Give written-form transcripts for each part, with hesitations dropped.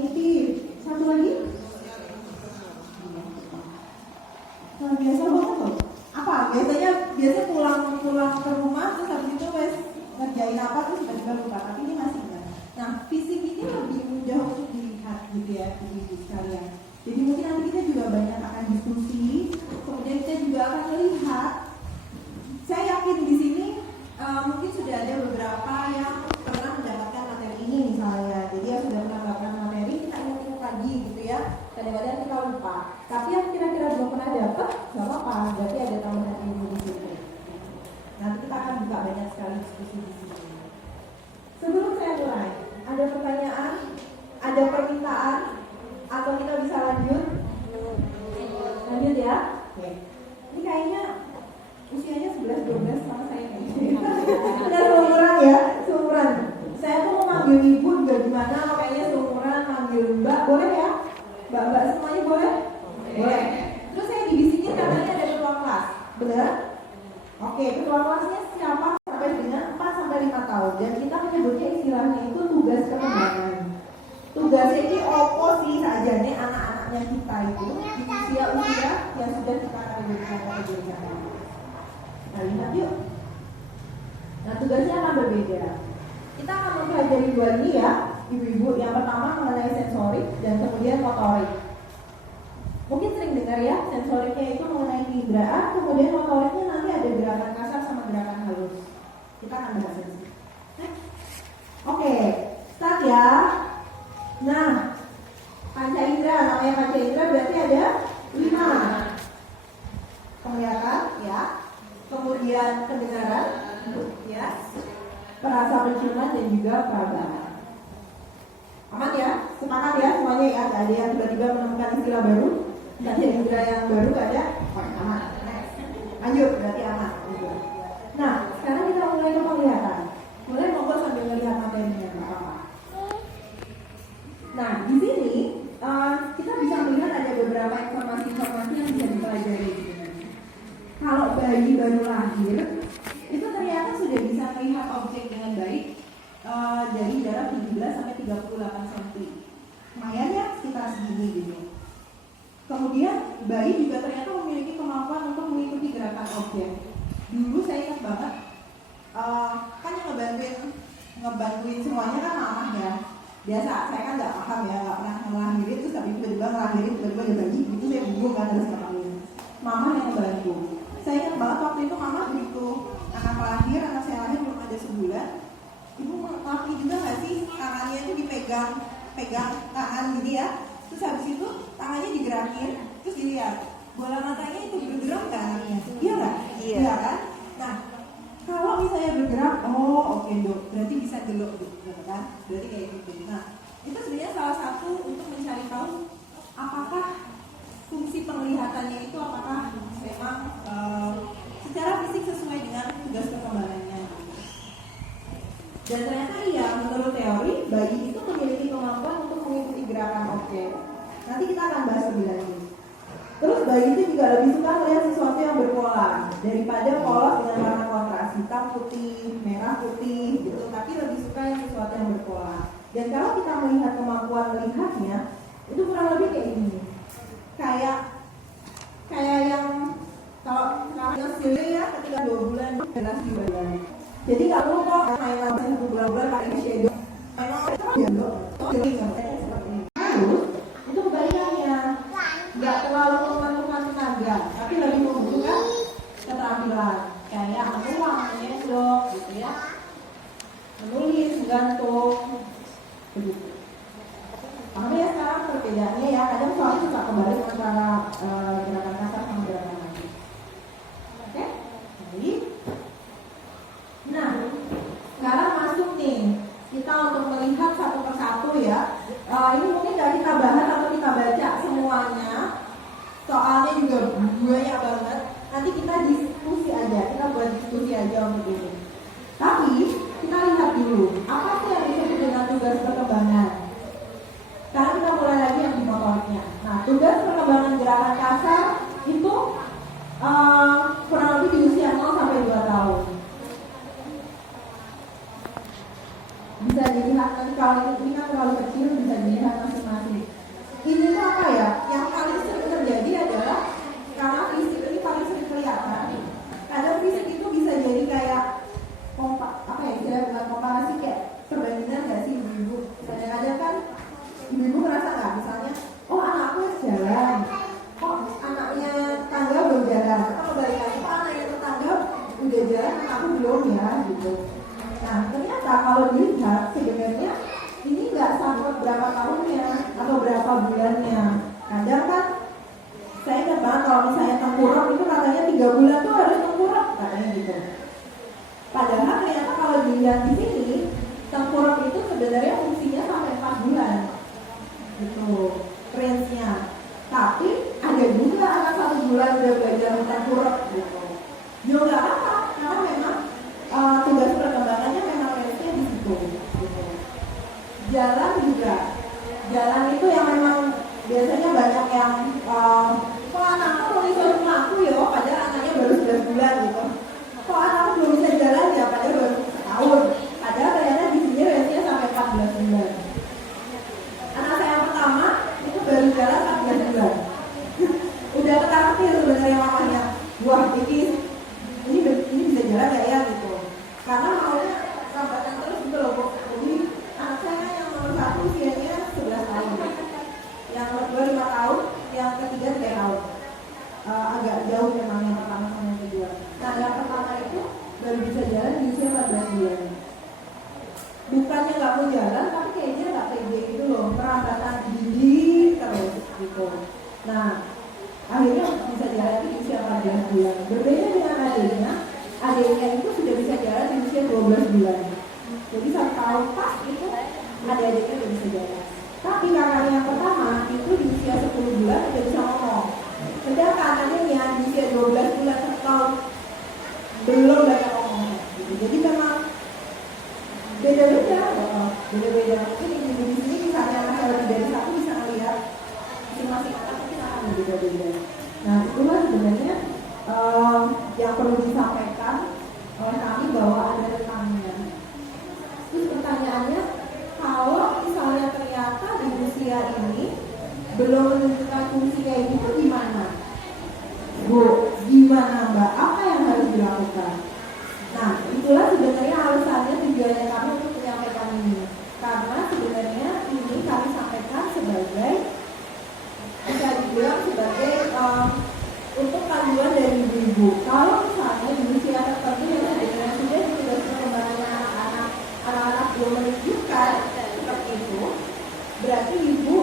kognitif. Satu lagi? Nah, biasa banget loh. Apa? Biasanya pulang ke rumah terus habis itu ngerjain apa terus tiba-tiba lupa. Tapi ini masih enggak. Nah, fisik ini lebih mudah untuk dilihat gitu ya, ibu sekalian. Jadi mungkin nanti kita juga banyak akan diskusi, kemudian kita juga akan melihat. Saya yakin di sini mungkin sudah ada beberapa yang pernah mendapatkan materi ini misalnya. Jadi yang sudah pernah mendapatkan materi kita ingat lagi gitu ya. Kadang-kadang kita lupa. Tapi yang kira-kira belum pernah dapat, nggak apa-apa. Berarti ada tambahan ilmu di situ. Nanti kita akan buka banyak sekali diskusi di sini. Sebelum saya mulai, ada pertanyaan, ada permintaan, atau kita bisa lanjut? Lanjut ya. Oke. Ini kayaknya usianya 11-12 sama saya kayaknya. Udah seumuran ya, seumuran. Saya tuh mau manggil ibu juga gimana, kayaknya seumuran manggil mbak, boleh ya? Mbak-mbak semuanya boleh? Boleh. Terus saya dibisikin katanya ada ketua kelas, benar? Oke, ketua kelasnya siapa sampai dengan 4-5 tahun. Dan kita menyebutnya istilahnya itu tugas pengembangan. Tugasnya ini opo sih saja nih anak-anaknya kita itu di usia-usia yang sudah kita kategorikan. Nah, lihat yuk. Nah, tugasnya akan berbeda. Kita akan mempelajari dua ini ya, ibu-ibu. Yang pertama mengenai sensorik dan kemudian motorik. Mungkin sering dengar ya, sensoriknya itu mengenai keindera, kemudian motoriknya nanti ada gerakan kasar sama gerakan halus. Kita akan bahas ini. Oke, start ya. Nah, panca indera, namanya panca indera berarti ada 5. Penglihatan ya, kemudian pendengaran ya, perasa penciuman dan juga peragaan. Aman ya? Semangat ya semuanya ya, gak ada yang tiba-tiba menemukan istilah baru, panca indera yang baru gak ada. Aman. Lanjut, berarti aman. Nah, sekarang kita mulai ke penglihatan. Mulai monggo sambil melihat materinya, nggak apa-apa. Nah, di sini kita bisa melihat ada beberapa informasi-informasi yang bisa dipelajari. Kalau bayi baru lahir, itu ternyata sudah bisa melihat objek dengan baik dari jarak 17 sampai 38 cm. Lumayan ya, sekitar segini gitu. Kemudian bayi juga ternyata memiliki kemampuan untuk mengikuti gerakan objek. Dulu saya ingat banget, kan yang ngebantuin semuanya kan mama ya. Biasa, saya kan nggak paham ya, nggak pernah ngelahirin, terus tapi tiba-tiba ngelahirin, tiba-tiba ada bayi, gitu saya bingung kan harus ngapain. Mama yang ngebantu. Saya ingat banget waktu itu mama begitu anak saya lahir belum ada sebulan, ibu ngelakuin juga nggak sih tangannya itu pegang tangan gitu ya, terus habis itu tangannya digerakin, terus dilihat bola matanya itu bergerak nggak anaknya, iya nggak? Iya kan? Nah, kalau misalnya bergerak, oke dok, berarti bisa gelok gitu kan? Berarti kayak gitu. Nah, itu sebenarnya salah satu untuk mencari tahu apakah fungsi penglihatannya itu apakah memang secara fisik sesuai dengan tugas perkembangannya. Dan ternyata iya, menurut teori bayi itu memiliki kemampuan untuk mengikuti gerakan objek. Nanti kita akan bahas lebih lanjut. Terus bayi itu juga lebih suka melihat sesuatu yang berpola daripada polos dengan warna kontras, hitam putih, merah putih gitu. Tapi lebih suka yang sesuatu yang berpola. Dan kalau kita melihat kemampuan melihatnya, itu kurang lebih kayak gini. Kayak yang kalau sekarang hasilnya ya ketika 2 bulan jelas di badan. Jadi kalau kok mainan 1 bulan pakai shadow, terus itu kebalikannya, nggak terlalu memerlukan tenaga, tapi lebih membutuhkan keterampilan, kayak menuang, menyendok, gitu ya, menulis, menggantung, begitu. Paham ya sekarang perbedaannya ya, kadang soalnya suka kembali antara gerakan kasar sama gerakan lagi. Oke? Baik. Nah, sekarang masuk nih kita untuk melihat satu persatu ya. Ini mungkin nggak kita bahas atau kita baca semuanya, soalnya juga banyak banget. Nanti kita diskusi aja, kita buat diskusi aja untuk ini. Tapi kita lihat dulu apa sih yang disebut dengan tugas perkembangan. Sekarang kita mulai lagi yang di motoriknya. Nah, tugas perkembangan gerakan kasar itu kurang lebih di usia 0 sampai 2 tahun. Bisa dilihat nanti kalau ini kan terlalu kecil bisa dilihat masing-masing. Ini tuh apa ya? Yang paling sering terjadi adalah karena fisik ini paling sering kelihatan. Kadang fisik itu bisa jadi kayak apa ya? Saya bukan komparasi kayak perbandingan nggak sih ibu-ibu? Kadang-kadang kan ibu-ibu merasa nggak, misalnya, oh anakku jalan, kok anaknya tangga belum jalan, atau kebalikannya, kok anaknya tetangga udah jalan, aku belum ya, gitu. Nah ternyata kalau dilihat sebenarnya ini nggak sangkut berapa tahunnya atau berapa bulannya. Kadang kan saya ingat banget kalau misalnya tengkurap itu katanya 3 bulan tuh harus tengkurap katanya gitu. Padahal ternyata kalau dilihat di sini tengkurap itu sebenarnya fungsinya sampai 4 bulan gitu range-nya. Tapi ada juga anak 1 bulan udah belajar tengkurap gitu. Ya nggak apa, karena memang tugas perkembangannya memang range-nya di situ gitu. Jalan juga, jalan itu yang memang biasanya banyak yang kok anakku disuruh aku ya, padahal anaknya baru 11 bulan gitu. Kok anakku belum bisa jalan ya, padahal baru setahun. Padahal ternyata di sini range-nya sampai 14 bulan. Anak saya yang pertama itu baru jalan 14 bulan. Udah ketar-ketir sebenarnya mamanya. Wah ini bisa jalan nggak ya gitu. Karena maunya rambatan terus gitu loh. Jadi anak saya yang nomor 1 usianya 11 tahun. Yang kedua 5 tahun, yang ketiga 3 tahun. Agak jauh memang yang pertama sama yang kedua. Nah yang pertama itu baru bisa jalan di usia 14 bulan. Bukannya nggak mau jalan, tapi kayaknya nggak pede gitu loh, perambatan gigi terus gitu. Nah akhirnya bisa jalan di usia 14 bulan. Berbeda dengan adiknya itu sudah bisa jalan di usia 12 bulan. Jadi 1 tahun pas itu adik-adiknya udah bisa jalan. Tapi kakaknya yang pertama itu di usia 10 bulan udah bisa ngomong. Sedangkan adiknya di usia 12 bulan 1 tahun belum banyak ngomong gitu. Jadi memang beda-beda. Mungkin ibu di sini misalnya anak saya lebih dari 1 bisa melihat masing-masing anak mungkin akan berbeda-beda. Nah itulah sebenarnya yang perlu disampaikan oleh kami bahwa ada rentangnya. Terus pertanyaannya, kalau misalnya ternyata di usia ini belum menunjukkan fungsi kayak gitu gimana? Bu, gimana Mbak? Apa yang harus dilakukan? Nah, itulah sebenarnya alasannya tujuannya kami untuk menyampaikan ini. Karena sebenarnya ini kami sampaikan sebagai, bisa dibilang sebagai untuk panduan dari ibu-ibu. Kalau misalnya di usia tertentu yang sebenarnya sudah tugas perkembangan anak-anak belum menunjukkan seperti itu, berarti ibu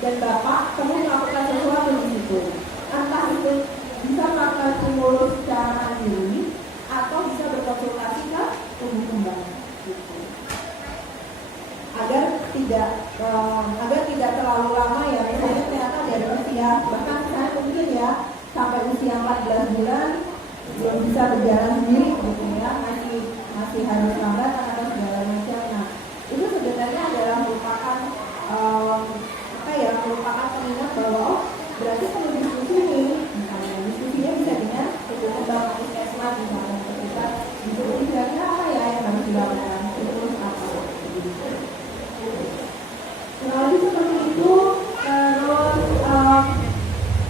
dan bapak perlu melakukan sesuatu di situ. Entah itu bisa melakukan stimulus secara mandiri atau bisa berkonsultasi ke tumbuh kembang gitu. Agar tidak terlalu lama ya, misalnya ternyata dari usia bahkan saya mungkin ya sampai usia 14 bulan belum bisa berjalan sendiri gitu ya, masih harus lambat atau segala macam. Nah itu sebenarnya adalah merupakan merupakan pengingat bahwa berarti perlu diskusi nih, misalnya diskusinya bisa dengan tumbuh kembang puskesmas misalnya, ketika diskusi kira-kira apa ya yang harus dilakukan, terus apa kurang lebih seperti itu. Terus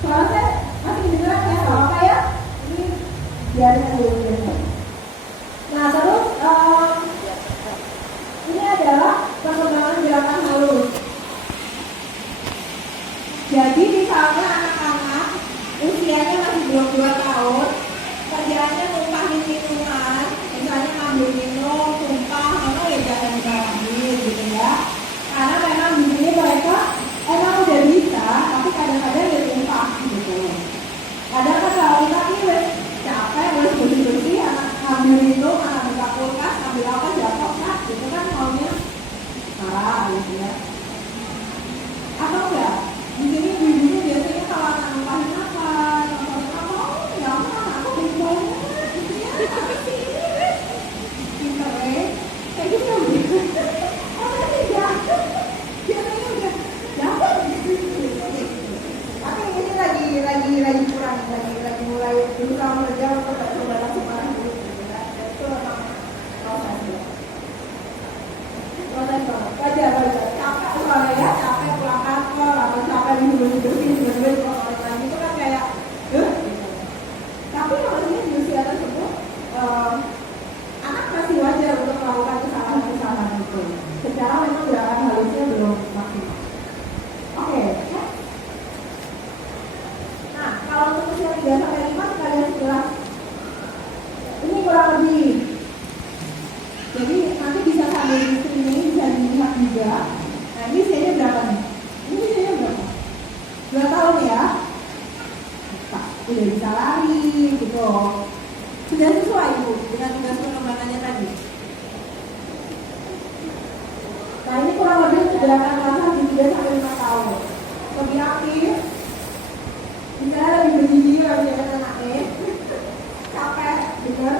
suara saya masih dengar ya, nggak apa ya, ini biarin aja. Nah terus ini adalah perkembangan gerakan halus. Jadi misalnya anak-anak usianya masih belum 2 tahun, kerjaannya numpahin minuman, misalnya ngambil minum, tumpah, atau ya jangan diambil gitu ya. Karena memang di sini mereka lagi dibersihin, tiba-tiba dikotorin lagi, itu kan kayak gitu. Tapi kalau di usia tersebut anak masih wajar untuk melakukan kesalahan-kesalahan itu. Secara memang gerakan halusnya belum maksimal. Oke. Nah, kalau untuk usia 3-5 kalian 11, ini kurang lebih. Jadi nanti bisa sambil di streaming, bisa dilihat juga. Nah, ini usianya berapa nih? Ini usianya berapa? 2 tahun ya? Pak, udah bisa lari gitu. Sudah sesuai Bu dengan tugas pengembangannya tadi. Nah, ini kurang lebih gerakan langkah di 3-5 tahun. Lebih aktif, bisa lebih bergigi kalau dia anaknya, capek, bener.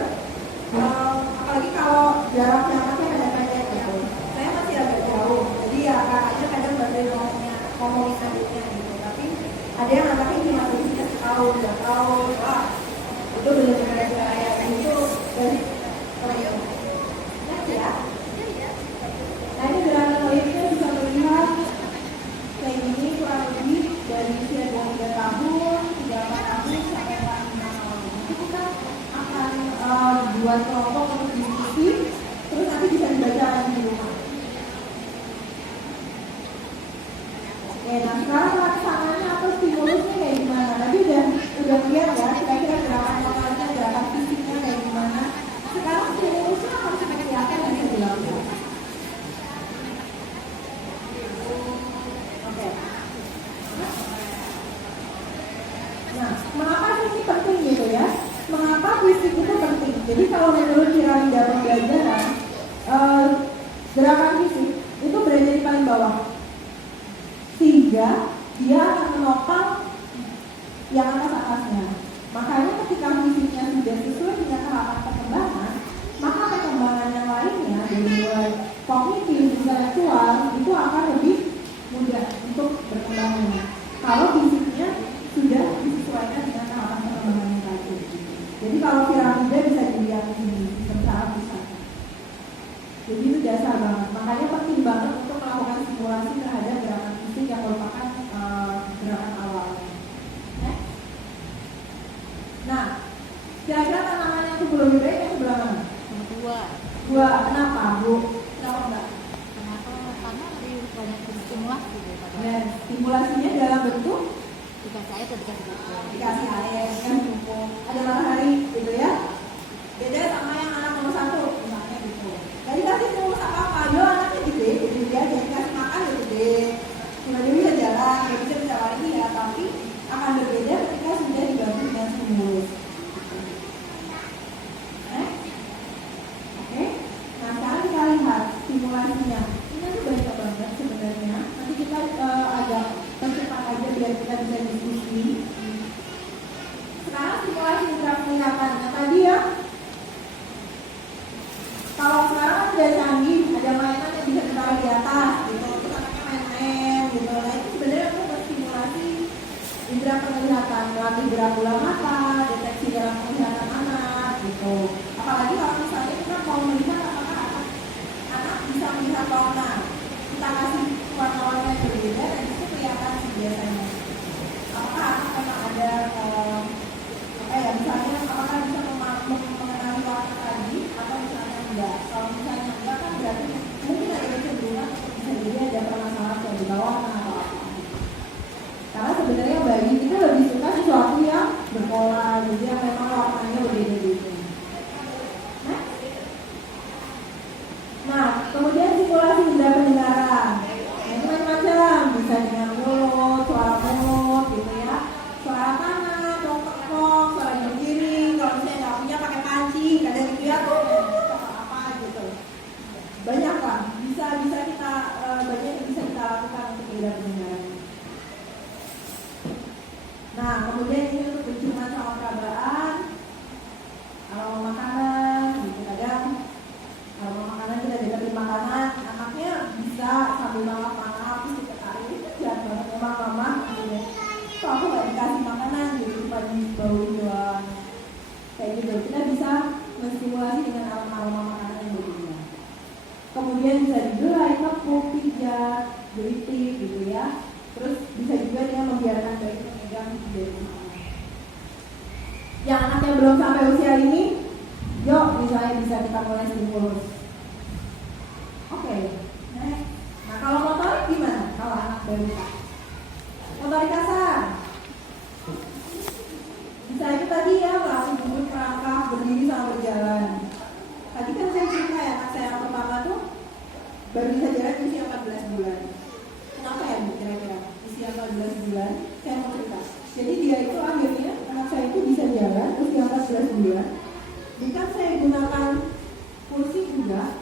Apalagi kalau jaraknya anaknya pendek-pendek gitu. Saya masih agak jauh, jadi ya kakaknya kadang bantuin ngomongin adiknya gitu. Tapi ada yang anaknya cuma usia 1 tahun, 2 tahun, wah itu benar-benar kayak itu dari next ya. Nah, ini gerakan liftnya bisa terlihat kayak gini kurang lebih dari usia 2-3 tahun, 3-4 tahun sampai 4-5 tahun. Nanti kita akan buat kelompok untuk diskusi, terus nanti bisa dibaca lagi di rumah. Oke, nah sekarang laksananya atau stimulusnya kayak gimana? Tadi udah lihat ya, kira-kira gerakan motoriknya, gerakan fisiknya kayak gimana. Sekarang stimulusnya akan seperti apa yang bisa dilakukan? Oke. Nah, mengapa fisik penting gitu ya? Mengapa fisik itu penting? Jadi kalau menurut piramida pembelajaran, gerakan fisik itu berada di paling bawah, sehingga dia akan menopang yang atas-atasnya. Makanya ketika fisiknya sudah sesuai dengan tahapan perkembangan, maka perkembangan yang lainnya dari mulai kognitif, intelektual itu akan lebih mudah untuk berkembangnya. Kalau fisiknya sudah disesuaikan dengan tahapan perkembangan yang tadi. Jadi kalau piramida bisa dilihat di sini secara besar. Jadi itu dasar banget. Makanya penting banget untuk melakukan simulasi terhadap gerakan fisik yang merupakan gerakan awalnya. Nah, kira-kira tanaman yang tumbuh lebih baik yang sebelah mana? Dua. Kenapa, Bu? Kenapa enggak? Karena lebih banyak stimulasi daripada. Dan stimulasinya dalam bentuk Dikasih air atau dikasih pupuk? Dikasih air, kan pupuk. Ada matahari, gitu ya. Beda sama yang anak nomor 1, misalnya gitu. Gak dikasih stimulus apa-apa, yo anaknya gede, jadi aja dikasih makan ya gede. Cuma dia bisa jalan, dia bisa lari ya, tapi akan berbeda ketika sudah dibantu dengan stimulus. Oke. Nah, sekarang kita lihat stimulasinya. Ini tuh banyak banget sebenarnya. Nanti kita agak percepat aja biar kita bisa diskusi. Sekarang simulasi indera penglihatan. Nah, tadi ya, kalau sekarang kan udah canggih, ada mainan yang bisa ditaruh di atas gitu, terus anaknya main-main gitu. Nah, itu sebenarnya untuk menstimulasi indera penglihatan, melatih gerak bola mata, deteksi dalam penglihatan anak gitu. Apalagi kalau misalnya kita mau melihat apakah anak bisa melihat warna, kita kasih warna-warna yang berbeda dan itu kelihatan sih biasanya. Apakah anak memang ada misalnya apakah bisa mengenali warna tadi atau misalnya enggak. Kalau misalnya enggak kan berarti mungkin ada kecenderungan untuk bisa jadi ada permasalahan yang di bawah atau apa. Karena sebenarnya bayi itu lebih suka sesuatu yang berpola, jadi yang memang warnanya berbeda-beda. Nah, kemudian simulasi indera pendengaran. Nah, itu macam-macam, bisa dengan mulut, suara mulut, gitu ya, suara tangan, tok-tok, suara giring. Kalau misalnya nggak punya pakai panci, kadang gitu ya, apa gitu. Banyak lah, bisa kita banyak yang bisa kita lakukan untuk indera pendengaran. Nah, kemudian ini untuk penciuman sama perabaan, aroma makanan, gitu kadang. Kalau makanan kita deketin makanan, anaknya bisa sambil mangap-mangap terus kita tarik, itu jahat banget memang mama gitu ya. Kok aku gak dikasih makanan gitu, cuma dibauin doang. Kayak gitu, kita bisa menstimulasi dengan aroma makanan yang berbeda. Kemudian bisa digelai, tepuk, pijat, geritik gitu ya. Terus bisa juga dia membiarkan bayi memegang dari yang anaknya belum sampai usia ini, yuk misalnya bisa kita mulai stimulus. Oke, next. Nah kalau motorik gimana? Kalau anak balita, motorik kasar, bisa itu tadi ya langsung duduk merangkak, berdiri sama berjalan. Tadi kan saya cerita ya, anak saya yang pertama tuh baru bisa jalan di usia 14 bulan. Kenapa ya Bu kira-kira? Usia 14 bulan, saya mau cerita. Jadi dia itu akhirnya, anak saya itu bisa jalan usia 14 bulan. Jika saya gunakan kursi juga,